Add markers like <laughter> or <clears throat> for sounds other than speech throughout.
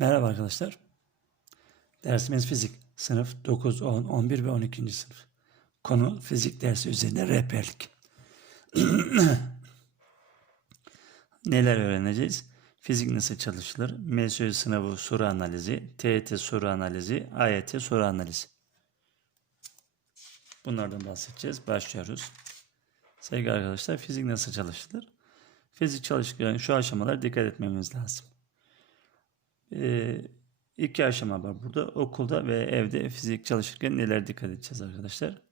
Merhaba arkadaşlar. Dersimiz fizik. Sınıf 9, 10, 11 ve 12. sınıf. Konu fizik dersi üzerine rehberlik. <clears throat> Neler öğreneceğiz? Fizik nasıl çalışılır? MSÖ sınavı soru analizi, TET soru analizi, AYT soru analizi. Bunlardan bahsedeceğiz. Başlıyoruz. Sevgili arkadaşlar, fizik nasıl çalışılır? Fizik çalışırken şu aşamalara dikkat etmemiz lazım. Ee, iki aşama var burada. Okulda ve evde fizik çalışırken neler dikkat edeceğiz arkadaşlar.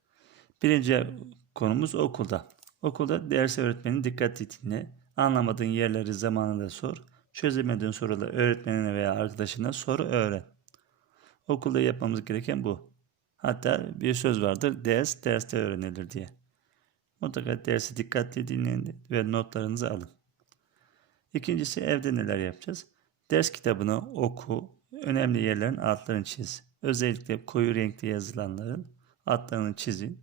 Birinci konumuz okulda. Okulda ders öğretmenin dikkatli dinle. Anlamadığın yerleri zamanında sor. Çözemediğin soruları öğretmenine veya arkadaşına soru öğren. Okulda yapmamız gereken bu. Hatta bir söz vardır. Ders derste öğrenilir diye. Mutlaka dersi dikkatli dinleyin ve notlarınızı alın. İkincisi evde neler yapacağız? Ders kitabını oku, önemli yerlerin altlarını çiz. Özellikle koyu renkli yazılanların altlarını çizin.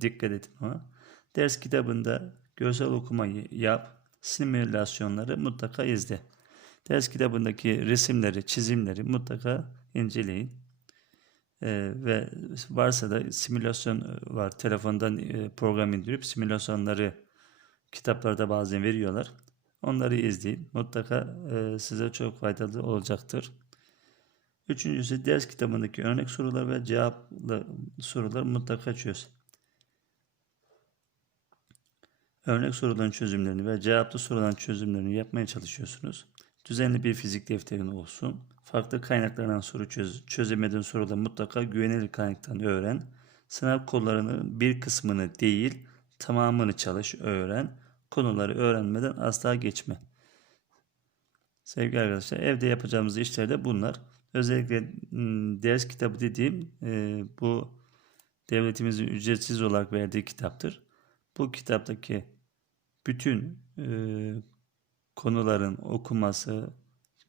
Dikkat edin ona. Ders kitabında görsel okumayı yap, simülasyonları mutlaka izle. Ders kitabındaki resimleri, çizimleri mutlaka inceleyin. Ee, ve varsa da simülasyon var. Telefondan e, program indirip simülasyonları kitaplarda bazen veriyorlar. Onları izleyin. Mutlaka e, size çok faydalı olacaktır. Üçüncüsü ders kitabındaki örnek sorular ve cevaplı sorular mutlaka çöz. Örnek soruların çözümlerini ve cevaplı soruların çözümlerini yapmaya çalışıyorsunuz. Düzenli bir fizik defterin olsun. Farklı kaynaklardan soru çöz. Çözemediğin soruları mutlaka güvenilir kaynaktan öğren. Sınav kollarının bir kısmını değil, tamamını çalış, öğren. Konuları öğrenmeden asla geçme. Sevgili arkadaşlar, evde yapacağımız işler de bunlar. Özellikle ders kitabı dediğim bu devletimizin ücretsiz olarak verdiği kitaptır. Bu kitaptaki bütün konuların okunması,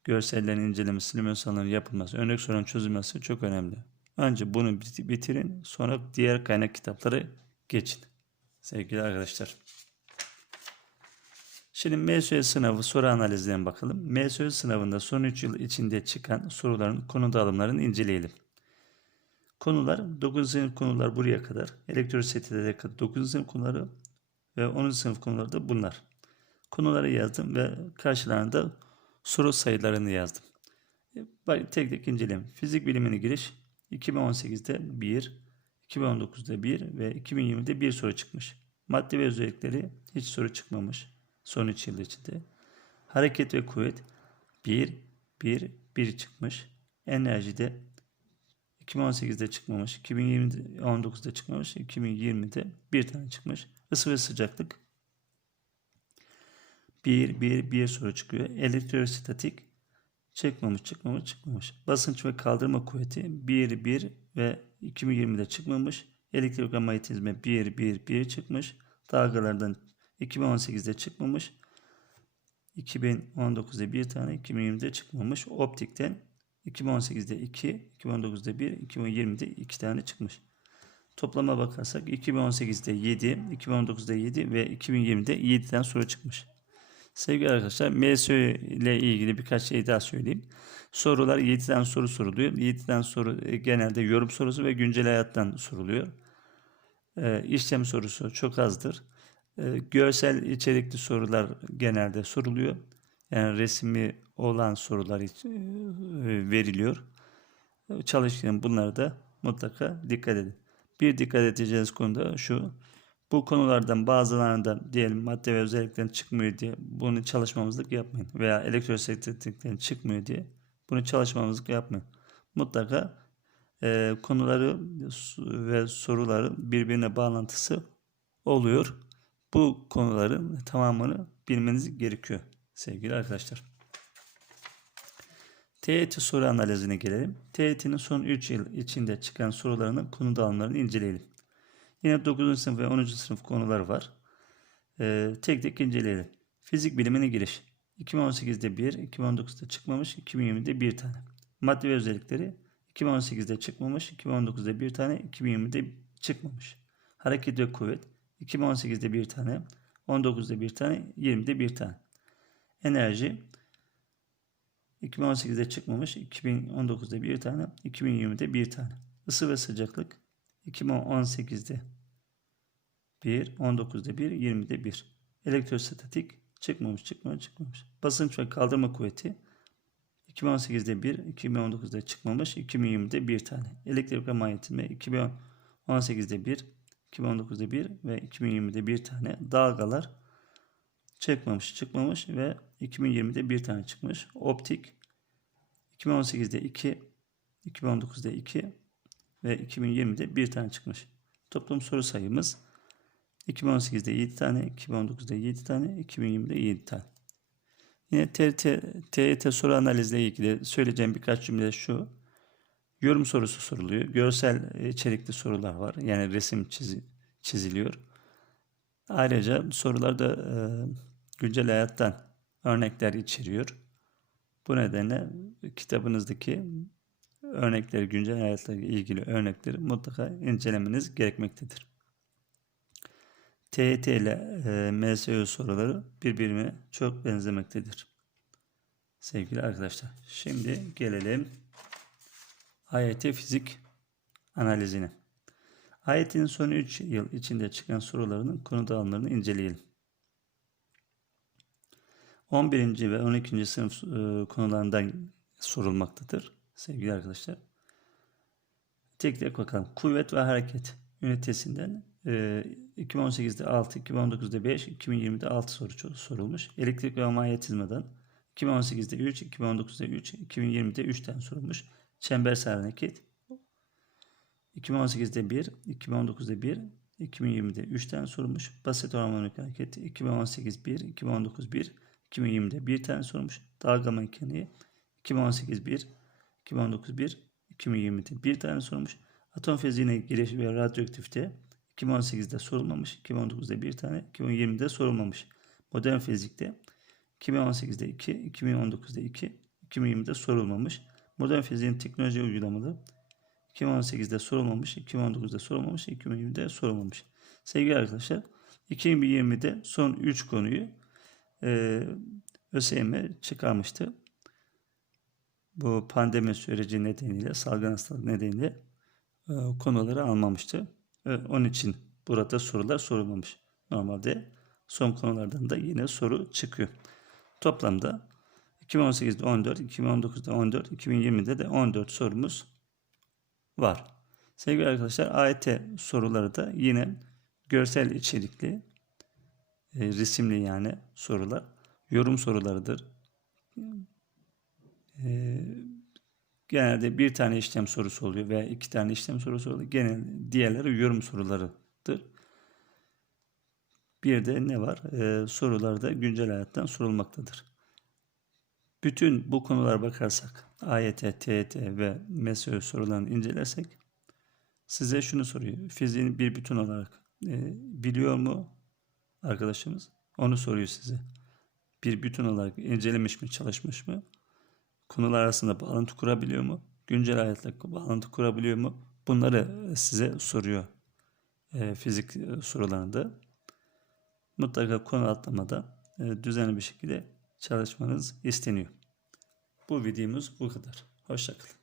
görsellerin incelemesi, simülasyonların yapılması, örnek sorunun çözülmesi çok önemli. Önce bunu bitirin, sonra diğer kaynak kitapları geçin. Sevgili arkadaşlar. Şimdi MSÖ sınavı soru analizlerine bakalım. MSÖ sınavında son 3 yıl içinde çıkan soruların konu dağılımlarını inceleyelim. Konular 9. sınıf konular buraya kadar. Elektrositede kadar 9. sınıf konuları ve 10. sınıf konuları da bunlar. Konuları yazdım ve karşılarında soru sayılarını yazdım. Bak tek tek inceleyelim. Fizik bilimine giriş 2018'de 1, 2019'da 1 ve 2020'de 1 soru çıkmış. Madde ve özellikleri hiç soru çıkmamış son 3 yıl içinde. Hareket ve kuvvet 1, 1, 1 çıkmış. Enerjide 2018'de çıkmamış, 2019'da çıkmamış, 2020'de bir tane çıkmış. Isı ve sıcaklık 1, 1, 1 soru çıkıyor. Elektrostatik çıkmamış, çıkmamış, çıkmamış. Basınç ve kaldırma kuvveti 1, 1 ve 2020'de çıkmamış. Elektromanyetizme 1, 1, 1 çıkmış. Dalgalardan 2018'de çıkmamış. 2019'da bir tane, 2020'de çıkmamış. Optikten 2018'de 2, 2019'da 1, 2020'de 2 tane çıkmış. Toplama bakarsak 2018'de 7, 2019'da 7 ve 2020'de 7 tane soru çıkmış. Sevgili arkadaşlar MSÖ ile ilgili birkaç şey daha söyleyeyim. Sorular 7 tane soru soruluyor. 7 tane soru e, genelde yorum sorusu ve güncel hayattan soruluyor. Ee, işlem sorusu çok azdır. Ee, görsel içerikli sorular genelde soruluyor. Yani resmi olan sorular e, veriliyor. Çalışırken bunlara da mutlaka dikkat edin. Bir dikkat edeceğiniz konu da şu. Bu konulardan bazılarında diyelim madde ve özelliklerin çıkmıyor diye bunu çalışmamızlık yapmayın. Veya elektrosekretiklerin çıkmıyor diye bunu çalışmamızlık yapmayın. Mutlaka e, konuları ve soruları birbirine bağlantısı oluyor. Bu konuların tamamını bilmeniz gerekiyor sevgili arkadaşlar. TET soru analizine gelelim. TET'nin son 3 yıl içinde çıkan sorularının konu dağılımlarını inceleyelim. Yine 9. sınıf ve 10. sınıf konuları var. Ee, tek tek inceleyelim. Fizik bilimine giriş. 2018'de 1, 2019'da çıkmamış, 2020'de 1 tane. Madde ve özellikleri 2018'de çıkmamış, 2019'da 1 tane, 2020'de çıkmamış. Hareket ve kuvvet 2018'de bir tane, 19'da bir tane, 20'de bir tane. Enerji 2018'de çıkmamış. 2019'da bir tane. 2020'de bir tane. Isı ve sıcaklık 2018'de 1, 19'da 1, 20'de 1. Elektrostatik çıkmamış, çıkmamış, çıkmamış. Basınç ve kaldırma kuvveti 2018'de 1, 2019'da çıkmamış, 2020'de bir tane. Elektrik ve manyetizma 2018'de 1, 2019'da 1 ve 2020'de bir tane. Dalgalar çıkmamış, çıkmamış ve 2020'de bir tane çıkmış. Optik 2018'de 2, 2019'da 2 ve 2020'de bir tane çıkmış. Toplam soru sayımız 2018'de 7 tane, 2019'da 7 tane, 2020'de 7 tane. Yine TRT, TYT soru analizle ilgili söyleyeceğim birkaç cümle şu. Yorum sorusu soruluyor. Görsel içerikli sorular var. Yani resim çizi, çiziliyor. Ayrıca sorular da e, güncel hayattan örnekler içeriyor. Bu nedenle kitabınızdaki örnekleri, güncel hayatla ilgili örnekleri mutlaka incelemeniz gerekmektedir. TYT ile e, soruları birbirine çok benzemektedir. Sevgili arkadaşlar. Şimdi gelelim AYT fizik analizine. AYT'nin son 3 yıl içinde çıkan sorularının konu dağılımlarını inceleyelim. 11. ve 12. sınıf e, konularından sorulmaktadır sevgili arkadaşlar. Tek tek bakalım. Kuvvet ve hareket ünitesinden e, 2018'de 6, 2019'da 5, 2020'de 6 soru sorulmuş. Elektrik ve manyetizmadan 2018'de 3, 2019'da 3, 2020'de 3 tane sorulmuş. Çembersel hareket 2018'de 1, 2019'da 1, 2020'de 3 tane sorulmuş. Basit harmonik hareket 2018 1, 2019 1, 2020'de 1 tane sorulmuş. Dalga mekaniği 2018 1, 2019 1, 2020'de 1 tane sorulmuş. Atom fiziğine giriş ve radyoaktifte 2018'de sorulmamış, 2019'da 1 tane, 2020'de sorulmamış. Modern fizikte 2018'de 2, 2019'da 2, 2020'de sorulmamış. Modern fiziğin teknoloji uygulamaları 2018'de sorulmamış, 2019'da sorulmamış, 2020'de sorulmamış. Sevgili arkadaşlar, 2020'de son 3 konuyu e, ÖSYM çıkarmıştı. Bu pandemi süreci nedeniyle, salgın hastalık nedeniyle e, konuları almamıştı. E, onun için burada sorular sorulmamış. Normalde son konulardan da yine soru çıkıyor. Toplamda 2018'de 14, 2019'da 14, 2020'de de 14 sorumuz var. Sevgili arkadaşlar AYT soruları da yine görsel içerikli, e, resimli yani sorular. Yorum sorularıdır. E, genelde bir tane işlem sorusu oluyor veya iki tane işlem sorusu oluyor. Genel diğerleri yorum sorularıdır. Bir de ne var? Ee, sorularda güncel hayattan sorulmaktadır. Bütün bu konulara bakarsak, AYT, TYT ve MESÖ sorularını incelersek size şunu soruyor. Fiziğin bir bütün olarak e, biliyor mu arkadaşımız? Onu soruyor size. Bir bütün olarak incelemiş mi, çalışmış mı? Konular arasında bağlantı kurabiliyor mu? Güncel hayatla bağlantı kurabiliyor mu? Bunları size soruyor e, fizik sorularında. Mutlaka konu atlamadan e, düzenli bir şekilde çalışmanız isteniyor. Bu videomuz bu kadar. Hoşçakalın.